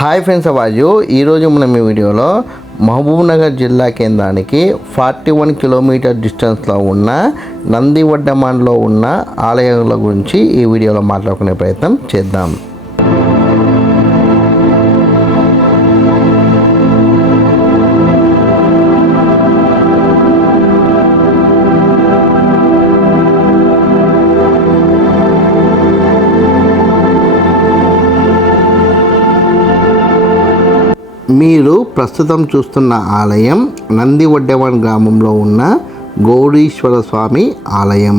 Hi friends, అవాజు ఈరోజు మనం ఈ వీడియోలో మహబూబ్నగర్ జిల్లా కేంద్రానికి 41 కిలోమీటర్ డిస్టెన్స్లో ఉన్న నందివడ్డమాన్లో ఉన్న ఆలయాల గురించి ఈ వీడియోలో మాట్లాడుకునే ప్రయత్నం చేద్దాం. మీరు ప్రస్తుతం చూస్తున్న ఆలయం నందివడ్డమాన్ గ్రామంలో ఉన్న గౌరీశ్వర స్వామి ఆలయం.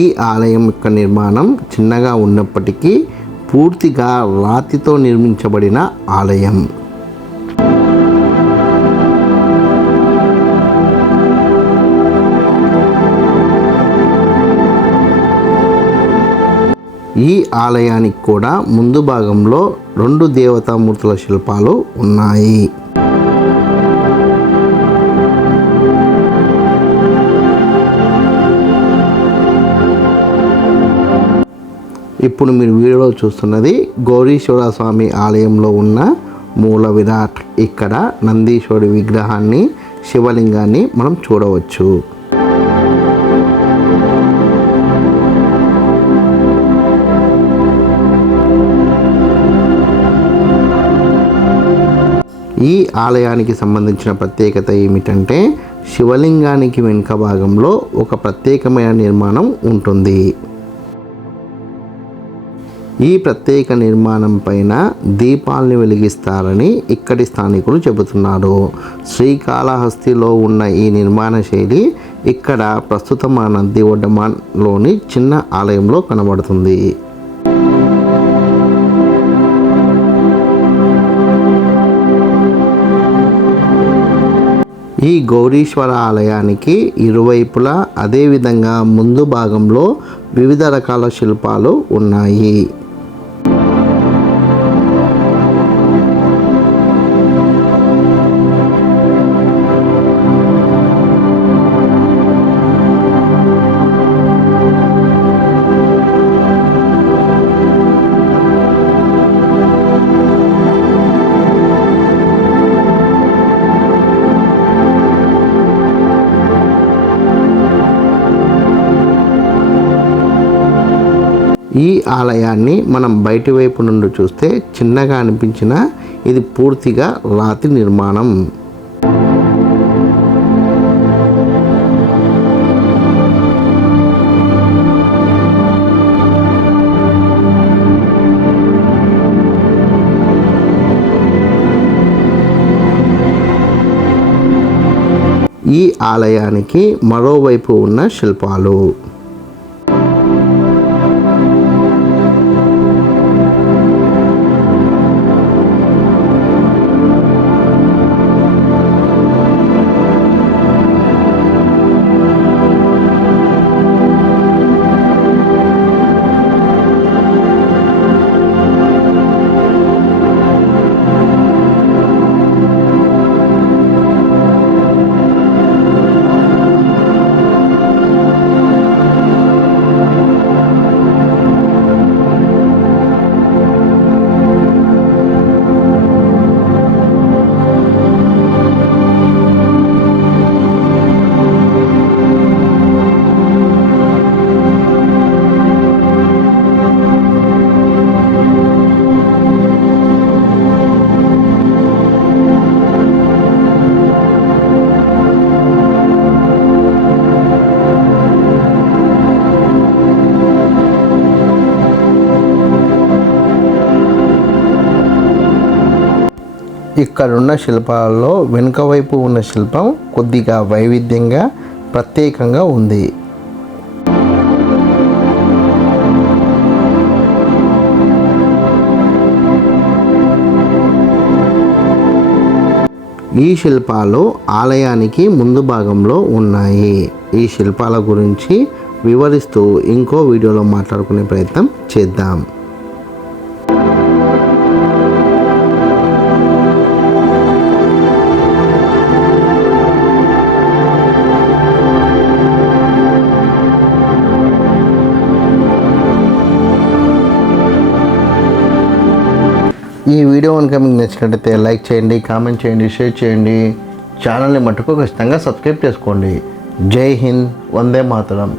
ఈ ఆలయం యొక్క నిర్మాణం చిన్నగా ఉన్నప్పటికీ పూర్తిగా రాతితో నిర్మించబడిన ఆలయం. ఈ ఆలయానికి కూడా ముందు భాగంలో 2 దేవతామూర్తుల శిల్పాలు ఉన్నాయి. ఇప్పుడు మీరు వీడియోలో చూస్తున్నది గౌరీశ్వర స్వామి ఆలయంలో ఉన్న మూల విరాట్. ఇక్కడ నందీశ్వరుడి విగ్రహాన్ని, శివలింగాన్ని మనం చూడవచ్చు. ఈ ఆలయానికి సంబంధించిన ప్రత్యేకత ఏమిటంటే శివలింగానికి వెనుక భాగంలో ఒక ప్రత్యేకమైన నిర్మాణం ఉంటుంది. ఈ ప్రత్యేక నిర్మాణం పైన దీపాల్ని వెలిగిస్తారని ఇక్కడి స్థానికులు చెబుతున్నారు. శ్రీకాళహస్తిలో ఉన్న ఈ నిర్మాణ శైలి ఇక్కడ ప్రస్తుతం మన నందివడ్డమాన్లోని చిన్న ఆలయంలో కనబడుతుంది. ఈ గౌరీశ్వర ఆలయానికి ఇరువైపులా అదేవిధంగా ముందు భాగంలో వివిధ రకాల శిల్పాలు ఉన్నాయి. ఈ ఆలయాన్ని మనం బయటి వైపు నుండి చూస్తే చిన్నగా అనిపించిన ఇది పూర్తిగా రాతి నిర్మాణం. ఈ ఆలయానికి మరోవైపు ఉన్న శిల్పాలు. ఇక్కడున్న శిల్పాలలో వెనుక వైపు ఉన్న శిల్పం కొద్దిగా వైవిధ్యంగా ప్రత్యేకంగా ఉంది. ఈ శిల్పాలు ఆలయానికి ముందు భాగంలో ఉన్నాయి. ఈ శిల్పాల గురించి వివరిస్తూ ఇంకో వీడియోలో మాట్లాడుకునే ప్రయత్నం చేద్దాం. ఈ వీడియో కనుక మీకు నచ్చినట్లయితే లైక్ చేయండి, కామెంట్ చేయండి, షేర్ చేయండి. ఛానల్ని మట్టుకు ఖచ్చితంగా సబ్స్క్రైబ్ చేసుకోండి. జై హింద్, వందే మాతరం.